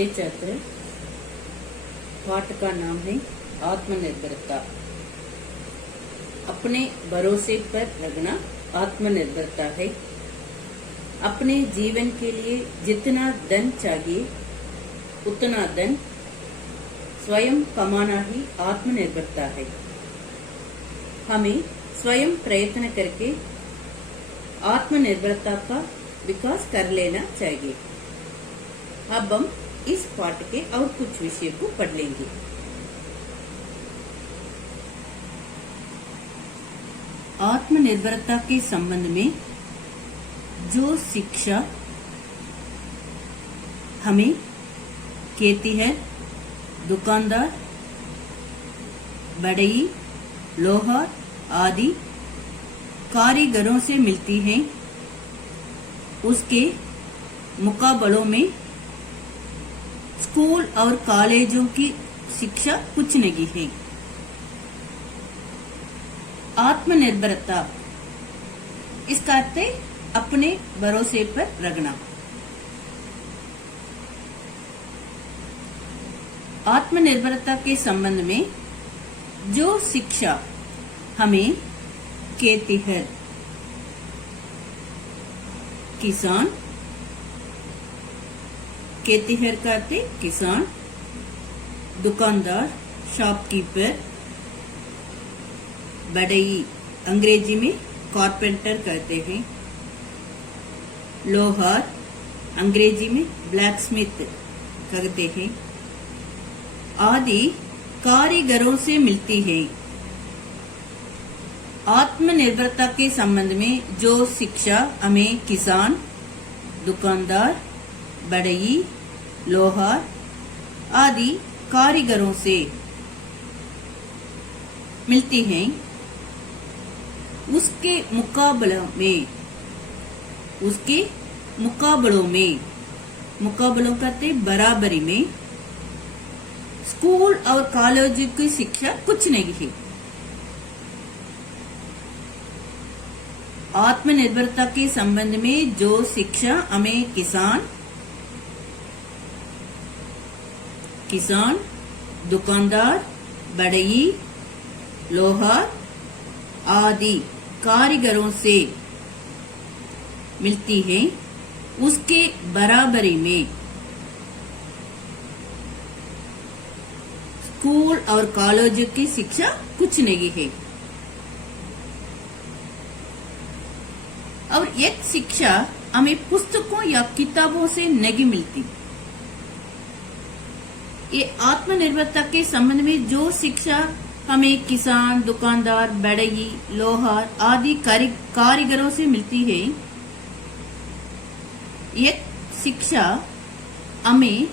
द्वितीय चैप्टर, पाठ का नाम है आत्मनिर्भरता। अपने भरोसे पर रखना आत्मनिर्भरता है। अपने जीवन के लिए जितना धन चाहिए उतना धन स्वयं कमाना ही आत्मनिर्भरता है। हमें स्वयं प्रयत्न करके आत्मनिर्भरता का विकास कर लेना चाहिए। अब हम इस पाठ के और कुछ विषय को पढ़ लेंगे। आत्मनिर्भरता के संबंध में जो शिक्षा हमें कहती है, दुकानदार, बढ़ई, लोहार आदि कारीगरों से मिलती है, उसके मुकाबलों में स्कूल और कॉलेजों की शिक्षा कुछ नहीं है। आत्मनिर्भरता इसका अर्थ है अपने भरोसे पर रखना। आत्मनिर्भरता के संबंध में जो शिक्षा हमें कहती है, किसान, खेतीहर करते किसान, दुकानदार, शॉपकीपर, बढ़ई अंग्रेजी में कारपेंटर कहते हैं, लोहार अंग्रेजी में ब्लैक स्मिथ कहते हैं, आदि कारीगरों से मिलती है। आत्मनिर्भरता के संबंध में जो शिक्षा हमें किसान, दुकानदार, बढ़ई, लोहार आदि कारीगरों से मिलती है, उसके मुकाबलों में मुकाबलों करते बराबरी में स्कूल और कॉलेज की शिक्षा कुछ नहीं है। आत्मनिर्भरता के संबंध में जो शिक्षा हमें किसान, दुकानदार, बढ़ई, लोहार आदि कारीगरों से मिलती है, उसके बराबरी में स्कूल और कॉलेज की शिक्षा कुछ नहीं है। और एक शिक्षा हमें पुस्तकों या किताबों से नहीं मिलती। ये आत्मनिर्भरता के संबंध में जो शिक्षा हमें किसान, दुकानदार, बढ़ई, लोहार आदि कारीगरों से मिलती है, ये शिक्षा हमें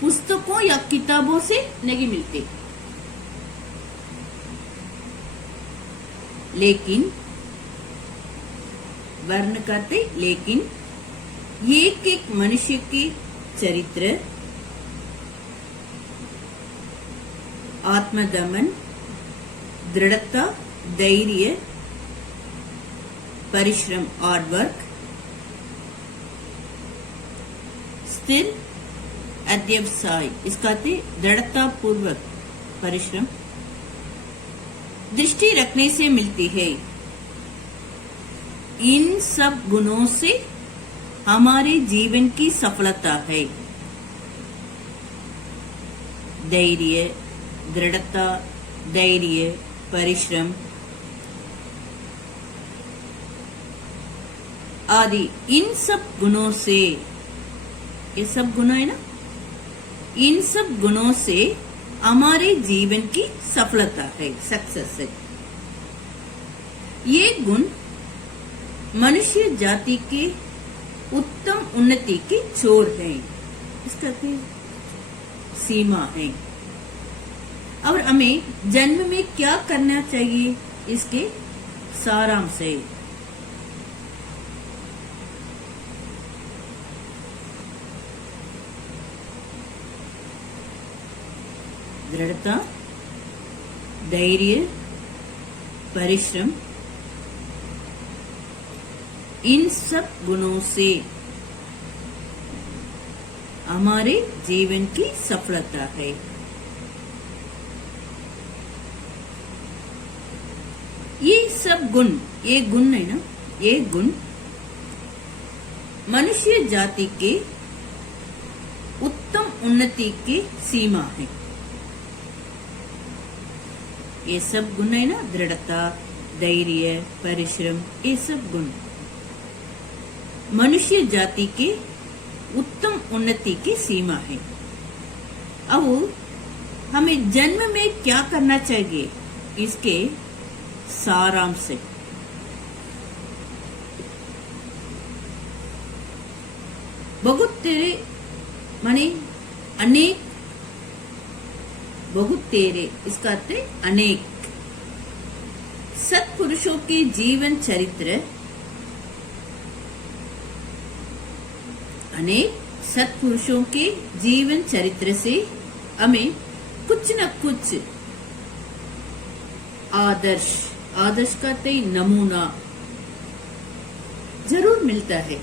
पुस्तकों या किताबों से नहीं मिलती। लेकिन वर्ण करते एक एक मनुष्य के चरित्र, आत्मदमन, दृढ़ता, धैर्य, परिश्रम, हार्ड वर्क, स्थिर अध्यवसाय, इसका दृढ़ता पूर्वक परिश्रम, दृष्टि रखने से मिलती है। इन सब गुणों से हमारे जीवन की सफलता है। धैर्य, दृढ़ता, धैर्य, परिश्रम आदि इन सब गुणों से, ये सब गुण है ना, इन सब गुणों से हमारे जीवन की सफलता है, सक्सेस है। ये गुण मनुष्य जाति के उत्तम उन्नति की छोर है, इसका सीमा है। और हमें जन्म में क्या करना चाहिए, इसके सारांश है। दृढ़ता, धैर्य, परिश्रम, इन सब गुणों से हमारे जीवन की सफलता है। ये सब गुण, ये गुण है ना, ये गुण मनुष्य जाति के उत्तम उन्नति के सीमा है। ये सब गुण है ना, दृढ़ता, धैर्य, परिश्रम, ये सब गुण मनुष्य जाति के उत्तम उन्नति की सीमा है। अब हमें जन्म में क्या करना चाहिए, इसके सारांश है। बहुत तेरे माने अनेक, बहुत तेरे इसका अर्थ है अनेक सत्पुरुषों के जीवन चरित्र, अनेक सत्पुरुषों के जीवन चरित्र से हमें कुछ न कुछ आदर्श, आदर्श का तय नमूना जरूर मिलता है।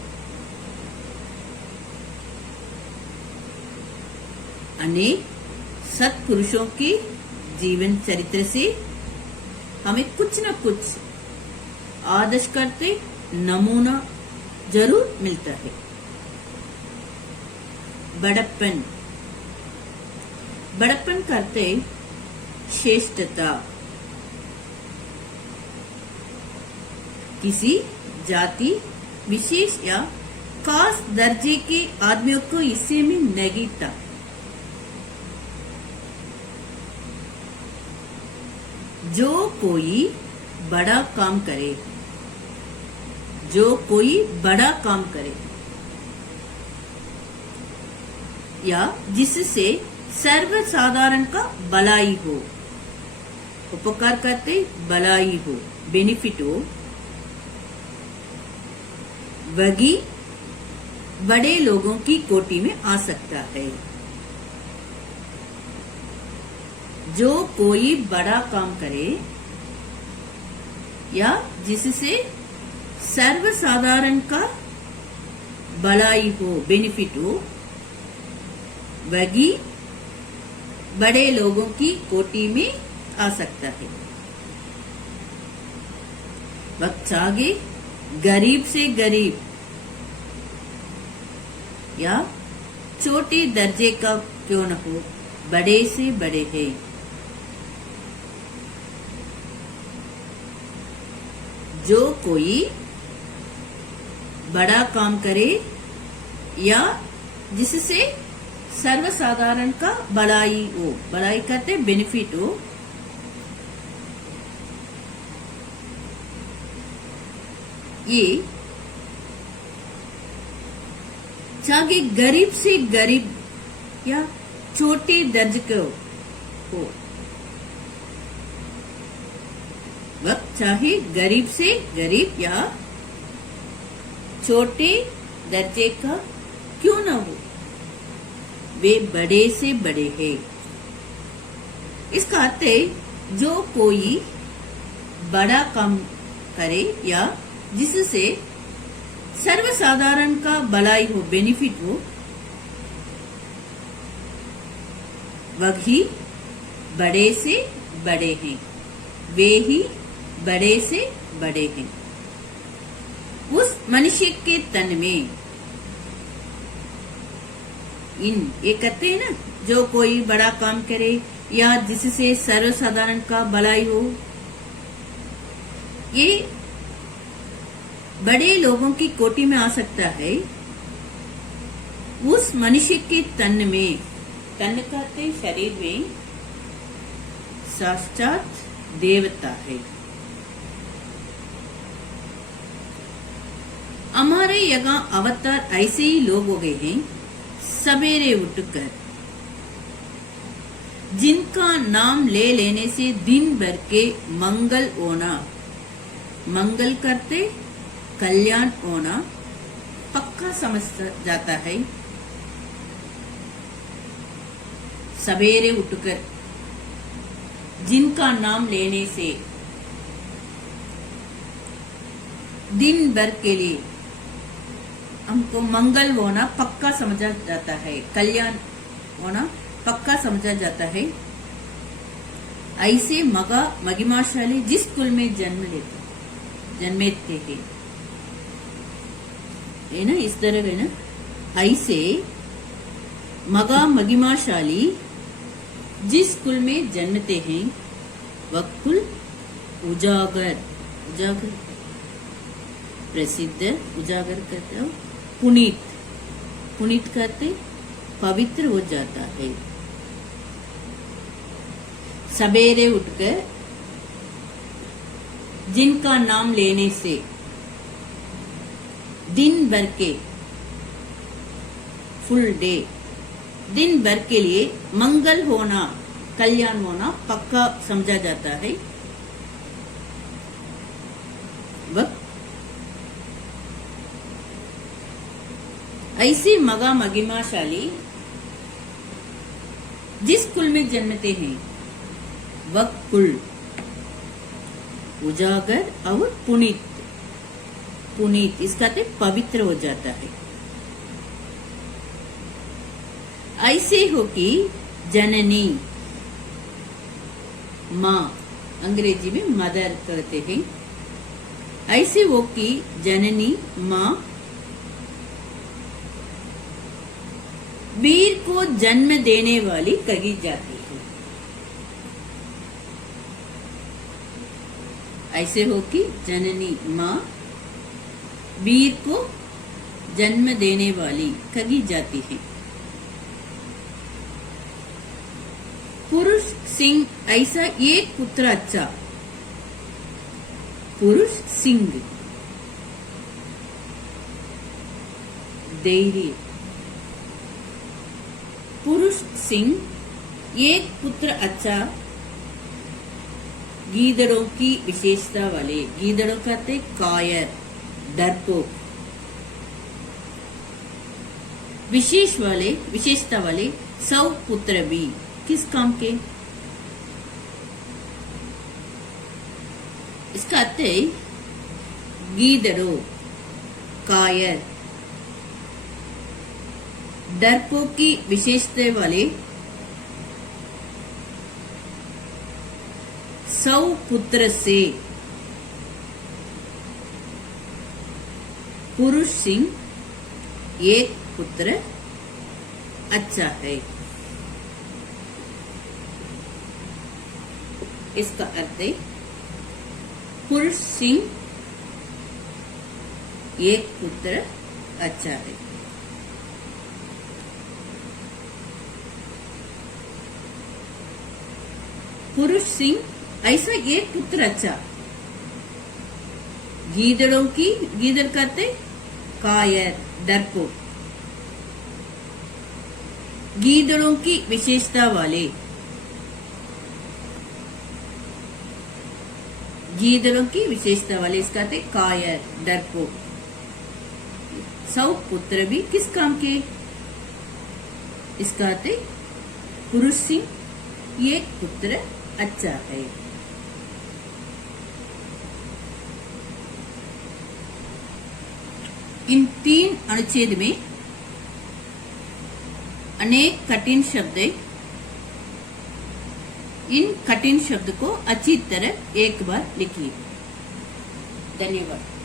अनेक सत्पुरुषों के जीवन चरित्र से हमें कुछ न कुछ आदर्श करते नमूना जरूर मिलता है। बड़प्पन, बड़प्पन करते श्रेष्ठता, किसी जाति विशेष या खास दर्जे के आदमियों को इससे में नगीता। जो कोई बड़ा काम करे, जो कोई बड़ा काम करे या जिससे सर्वसाधारण का भलाई हो, उपकार करते भलाई हो, बेनिफिट हो, वही बड़े लोगों की कोटि में आ सकता है। जो कोई बड़ा काम करे या जिससे सर्वसाधारण का भलाई हो, बेनिफिट हो, वही बड़े लोगों की कोटि में आ सकता है। वक्त आगे गरीब से गरीब या छोटे दर्जे का क्यों न हो, बड़े से बड़े है। जो कोई बड़ा काम करे या जिससे सर्वसाधारण का भलाई हो, भलाई करते बेनिफिट हो, ये चाहे गरीब से गरीब या छोटे दर्ज के हो, वक्त चाहे गरीब से गरीब या छोटे दर्जे का क्यों न हो, वे बड़े से बड़े हैं। इसका अर्थ है जो कोई बड़ा काम करे या जिससे सर्वसाधारण का भलाई हो, बेनिफिट हो, वही बड़े से बड़े हैं, वे ही बड़े से बड़े हैं। उस मनुष्य के तन में ये कहते हैं ना, जो कोई बड़ा काम करे या जिससे सर्वसाधारण का भलाई हो, ये बड़े लोगों की कोटि में आ सकता है। उस मनुष्य के तन में, तन कहते शरीर में साक्षात देवता है। हमारे यहाँ अवतार ऐसे ही लोग हो गए हैं, सवेरे उठकर जिनका नाम ले लेने से दिन भर के मंगल होना, मंगल करते कल्याण होना पक्का समझ जाता है। सवेरे उठकर जिनका नाम लेने से दिन भर के लिए हमको मंगल होना पक्का समझा जाता है, कल्याण होना पक्का समझा जाता है। ऐसे मगा महिमाशाली जिस कुल में जन्मेते हैं, है ना, इस तरह है ना। ऐसे मगा महिमाशाली जिस कुल में जन्मते हैं वह कुल उजागर, उजागर प्रसिद्ध, उजागर करते हो, पुनीत, पुनीत करते पवित्र हो जाता है। सवेरे उठकर जिनका नाम लेने से दिन भर के, फुल डे, दिन भर के लिए मंगल होना, कल्याण होना पक्का समझा जाता है। वह ऐसी मगा महिमाशाली जिस कुल में जन्मते हैं वह कुल उजागर और पुनीत, पुनीत इसका अर्थ पवित्र हो जाता है। ऐसे हो कि जननी, माँ, अंग्रेजी में मदर कहते हैं। ऐसे हो कि जननी माँ वीर को जन्म देने वाली कही जाती है। ऐसे हो कि जननी माँ वीर को जन्म देने वाली कही जाती है। पुरुष सिंह ऐसा एक पुत्र अच्छा, पुरुष सिंह धैर्य, पुरुष सिंह एक पुत्र अच्छा, गीदड़ों की विशेषता वाले, गीदड़ों कहते कायर, डरपोक, विशेष वाले, विशेषता वाले 100 पुत्र भी किस काम के? इसका अर्थ है गीदड़ों, कायर, डरपोक की विशेषता वाले 100 पुत्र से पुरुष सिंह एक पुत्र अच्छा है। इसका अर्थ है पुरुष सिंह एक पुत्र अच्छा है। पुरुष सिंह ऐसा एक पुत्र अच्छा, गीदड़ों की, गीदड़ कहते कायर, डरपोक, गीदड़ों की विशेषता वाले, गीदड़ों की विशेषता वाले, इसका अर्थ कायर, डरपोक, 100 पुत्र भी किस काम के? इसका अर्थ पुरुष सिंह एक पुत्र अच्छा है। इन 3 अनुच्छेद में अनेक कठिन शब्द है। इन कठिन शब्द को अच्छी तरह एक बार लिखिए। धन्यवाद।